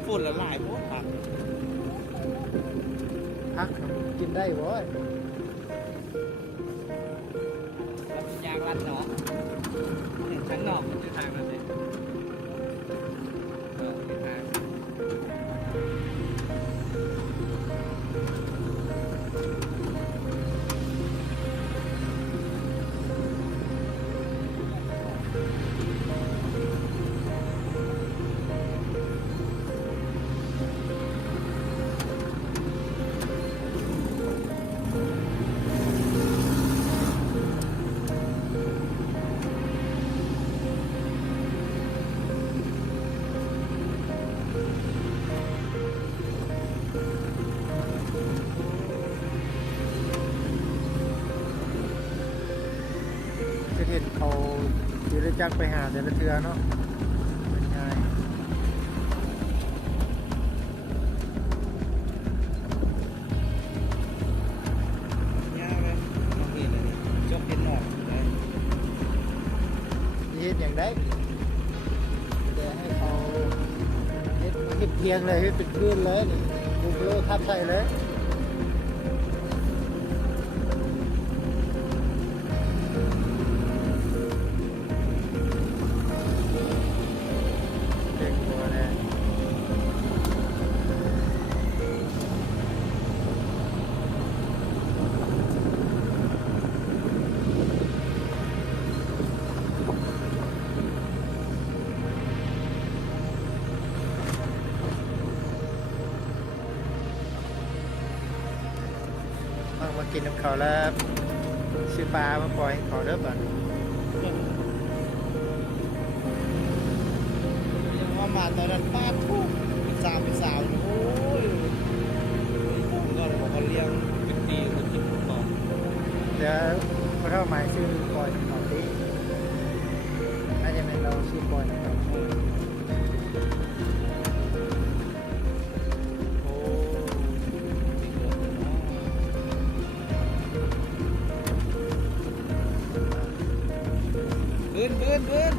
ำฝนละลายพวกผักกินได้บ่ยางรัดเนาะชั้นนอกมันจะทางนั่นเลยเห็นเขาอยู่ได้จักไปหาแต่ละเทือเนาะเป็นไงยากเลยมองเห็นเลยจบเป็นหนอกเลยเฮ็ดอย่างได้เดี๋ยวให้เขาเฮ็ดเพียงเลยให้เป็นคลื่นเลยนี่บุกโลทับใส่เลยมากินน้ำเขาแล้วซื้อปลามาปล่อยเขาเด้อบ่ยังว่ามาตอนนั้นป้าทุ่มเป็นสาวโอ้ยผมก็บอกเขาเลี้ยงเป็นปีเขากินต่อเดี๋ยวพอเท่าหมายซื้อปล่อยเขาตีน่าจะเป็นเราซื้อปล่อยเขาเดิน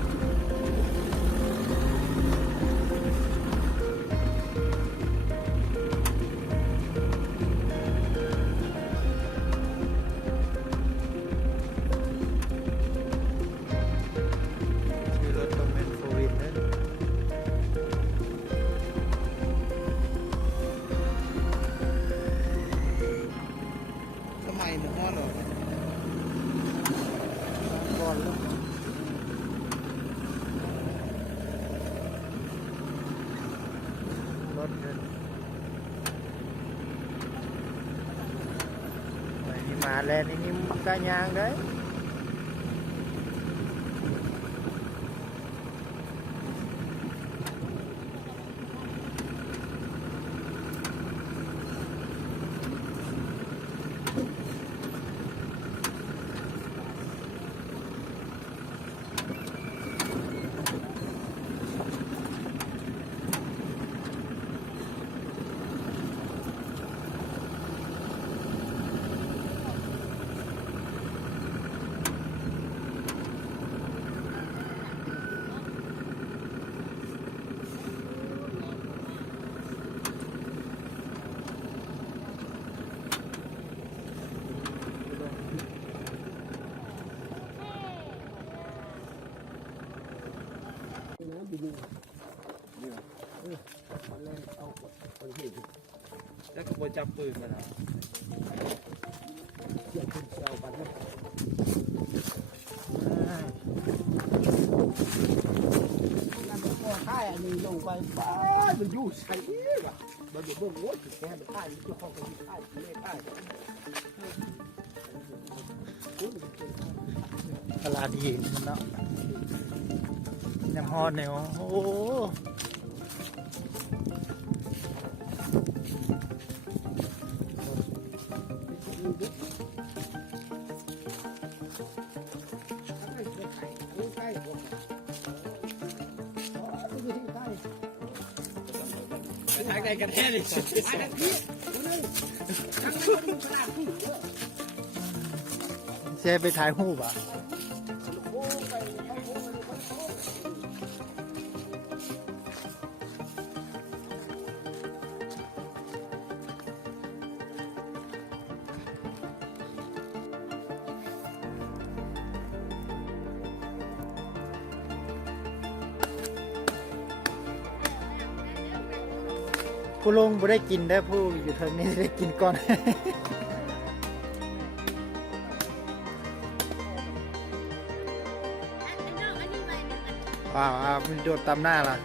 ชื่อรถต้องเป็นโฟวินนะสมัยหนึ่งห้อหรอก่อนลูกรถเนี่ยนี่มาแล้วนี่กะยางđấyแล้วก็บจับปืนมาแล้วเกี่ยวกับเจ้าบ้านนั่นก็ค่ายอันนี้ลงไปป้ามันอยู่ใส่ละมันอยู่เบื้องบนแกมันค่ายมันจะเข้าไปค่ายไม่ค่ายตลาดดีมันเนาะยังฮอดเนี่ยโอ้ทางใดกันแท้เลยเซไปถ่ายรูปอ่ะ ผู้ลงบ่ได้กินได้อผู้อยู่ทางนี้ได้กินก่อน ว้าวมันโดดตามหน้าล่ะ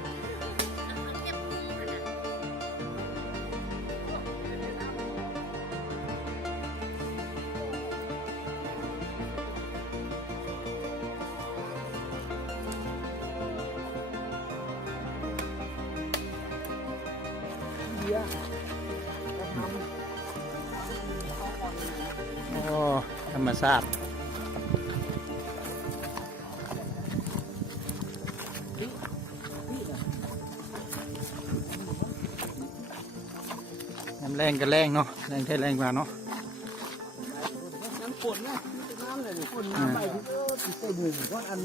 โอ้ธรรมชาติน้ำแรงก็แรงเนาะแรงแท้แรงกว่าเนาะ น้ำฝนนะน้ำเลยฝนน้ำไปที่เต็มเลยเพราะอัน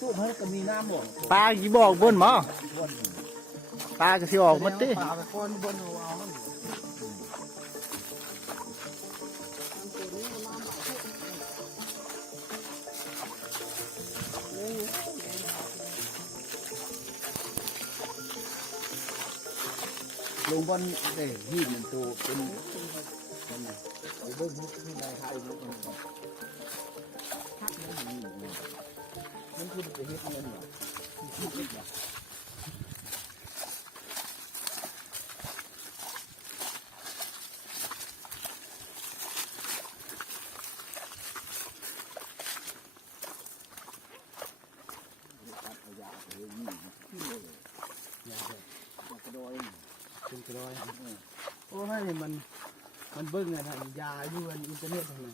ตู้ให้ก็มีน้ำบ่ ปลากี่บอกบนหมอปลาก็สิออกหมดติ ปลาไปก้อนบนเอา ลงบนเด็หีบมันตัวเป็นมันไงไอ้เบิ้งที่นายไทยมันมันคือจะเฮ็ดเงินเหรอคิดเล็กเหรอโอ้ให้มันเบิ้งไงทำยาอยู่บนอินเทอร์เน็ตทำไม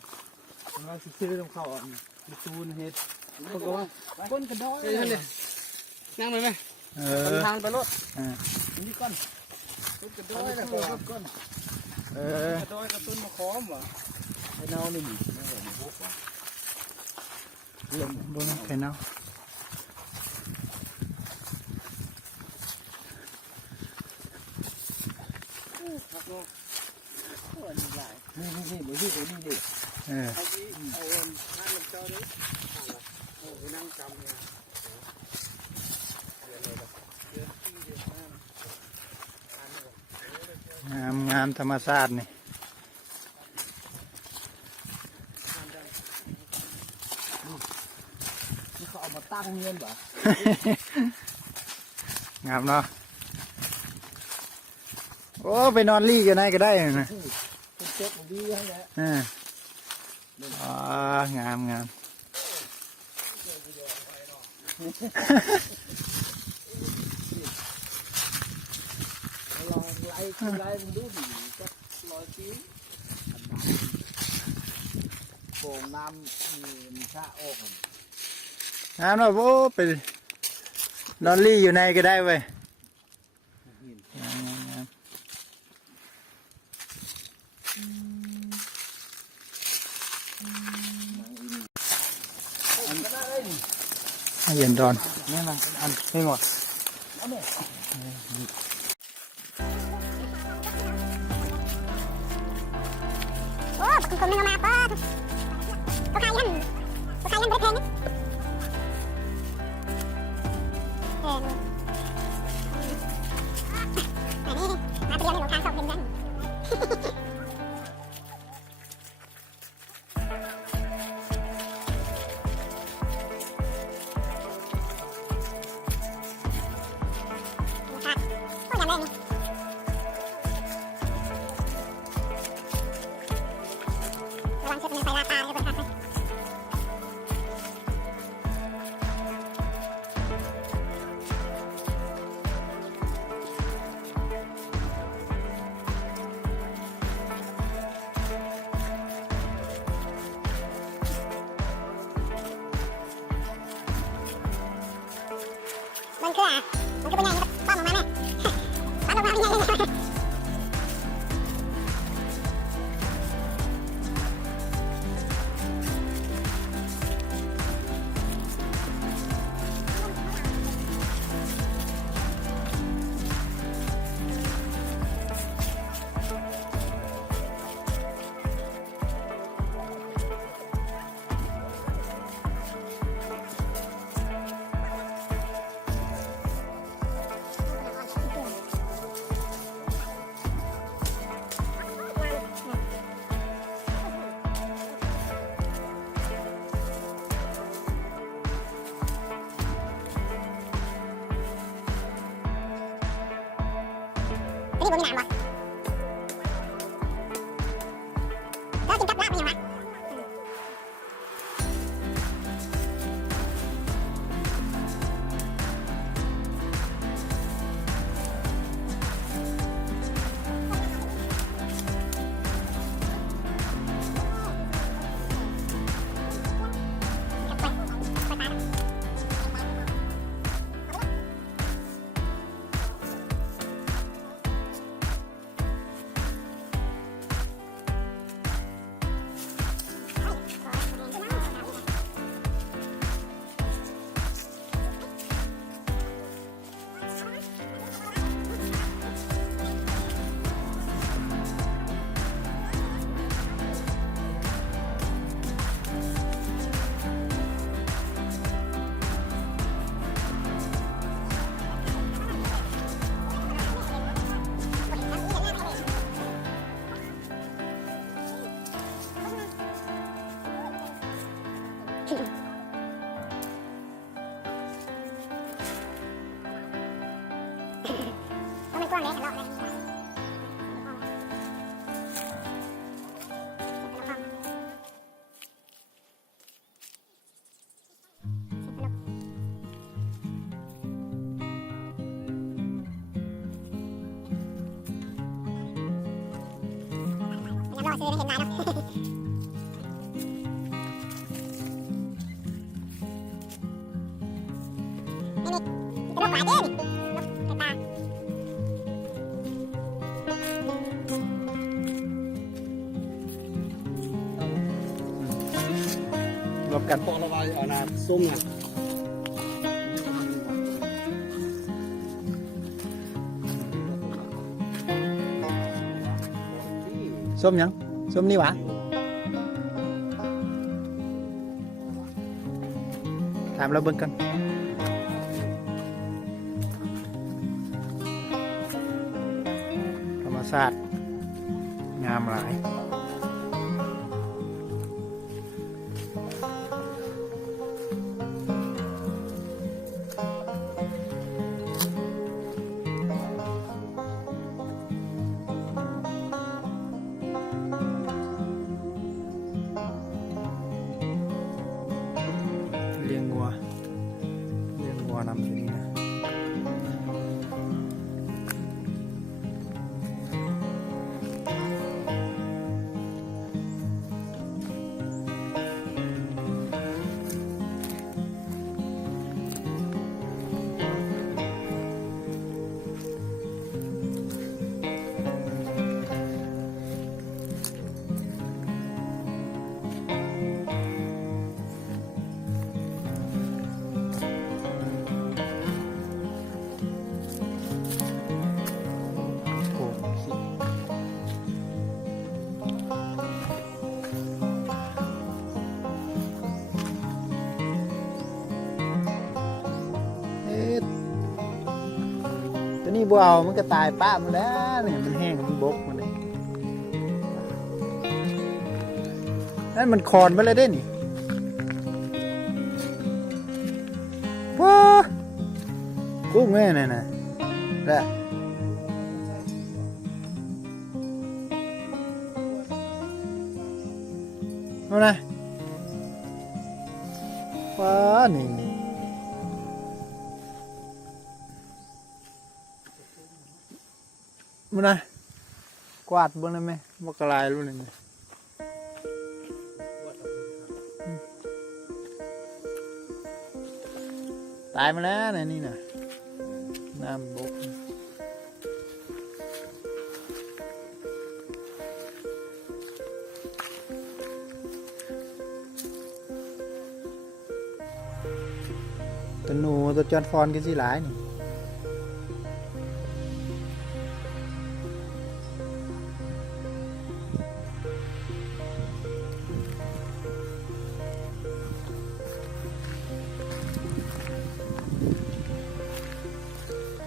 มันว่าซื้อต้องเข้าอ่ะมีตูนเฮ็ดพวกว่าก้นกระดอยเลยนั่งไปไหมทางไปรถนี่ก้อนก้นกระดอยแล้วก็ก้นกระดอยกระตุ้นมาค้อมวะไอ้เน่านี่เรื่อง บนไข่เน่า นี่บ่ชื่อตัวนี้ดิ เออ เอาที่เอาเงินให้มันเจ้าดิเอาไปนั่งจำเนี่ยงามธรรมชาตินี่ นี่เขาเอามาตั้งเงินเหรอง ามเนาะโอ้ไปนอนรี่กันได้ก็ได้นะ เจ็บดีให้แหละ งามลองไล่มันดูดิก็100 ปีโป่งน้ำมีชาออก งามเนาะโอ้ไปนอนรี่อยู่ในก็ได้เว้ยเย็นดอนนี่นะอันนี่หมด โอ้คุณคนนึงเอามาป้าตัวใครยันบริเพนนี่อันนี้มาเตรียมในหลวงทางสองเป็นยังระวังชุดมันไฟลาตาเลยคนขับเลยมันคือเป็นยังไงป้อมออกมาไหมป้อมออกมาเป็นยังไง บ่มีน้ำบ่แล้วกินกับลาบเป็นยังไงก็มันกว้างเลยทะเลาะเลยยังรอซื้อได้เห็นนายเนาะนี่นี่กระโดดหลายเด้นี่นกกระตา รวมกัน พวกเราว่าเอาน้ำส้มน่ะ ส้มยังส้มนี่หวะถามเราเบิ่งกันธรรมชาติงามหลายเลี้ยงวัวนำอยู่นี่นะ ตัวนี้บัวเอามันก็ตายป้ามันแล้วเนี่ยมันแห้งมันบกมันเลยนั่นมันคอนมาเลยได้นี่ว้ากุ้งแม่น่ะนะแล้วเอานะว้านี่มันนะกวาดบนนั้นไหมบกลายรู้เลยเนี่ยตายมาแล้วนะนี่นะน้ำบกตัวหนูตัวจอนฟอนกันสิหลายนี่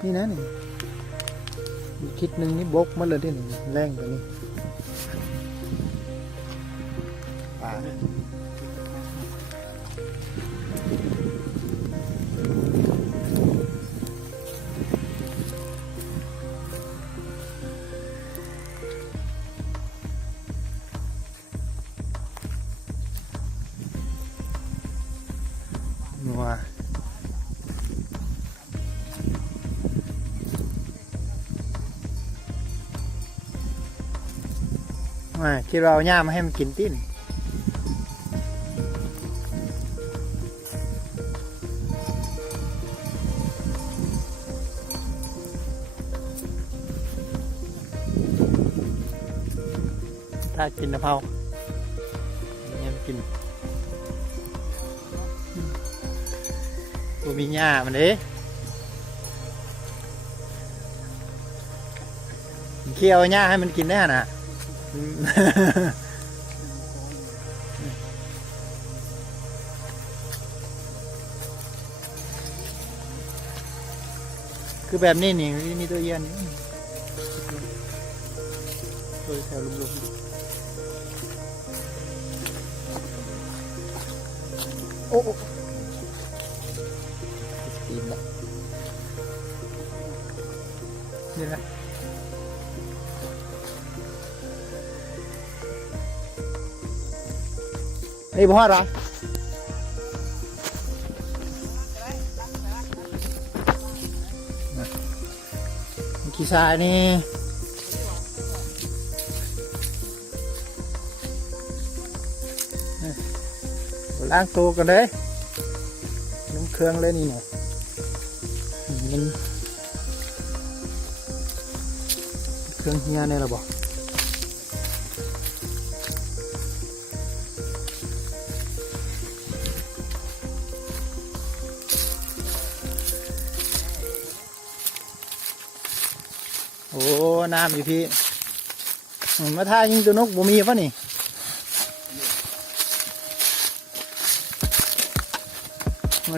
นี่นะนี่คิดหนึ่งนี่บกมาเลยที่หนึ่งแรงกว่านี้ป่า คิดว่าเอาหญ้ามาให้มันกินติ้นถ้ากินนะเผาเนี่ยมันกินมีหญ้ามันเด้เคี่ยวหญ้าให้มันกินแน่น่ะ คือแบบนี้นี่มีตัวเย็นตัวแถวลุมๆโอ้ตีนละนี่แหละนี่บ่ฮอดหรอขี้ทรายนี่ล้างตัวกันเลยลงเครื่องเลยนี่เนี่ยมันเครื่องเฮียเนี่ยหรอบอกโอ้น้ำอยู่พี่มาท่ายิงตัวนกบ่มีปะนี่มา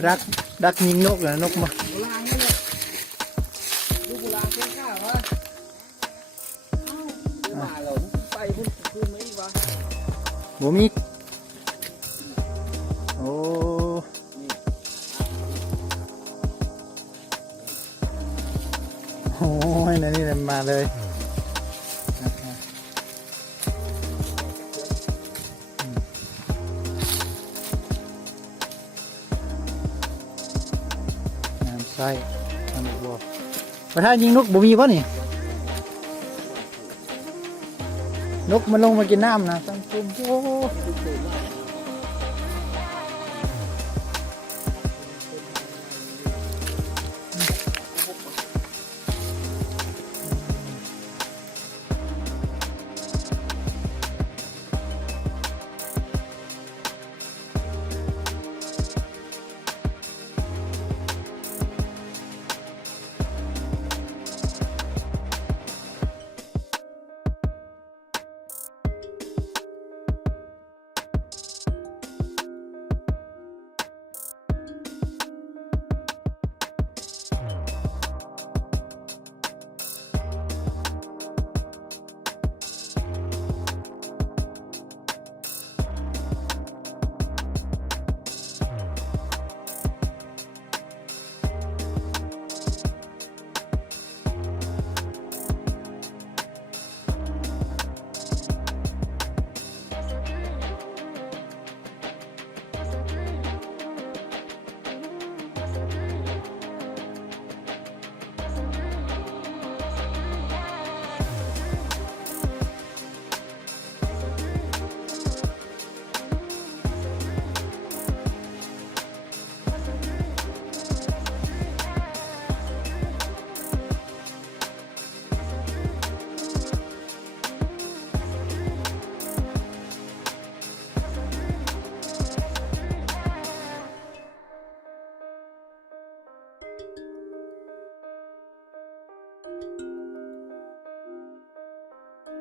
ดักยิงนกเหรอนกมา โบราณนี่เลยลูกโบราณเพิ่งข้าวะมาเราไปพุ่นคืนไหมวะ บ่มีโอ้โอ้ยนี่มาเลยน้ำใส่น้ำบัวประธานยิงนกบ่มีป่ะนี่นกมันลงมากินน้ำนะตั้งปุ่มโอ้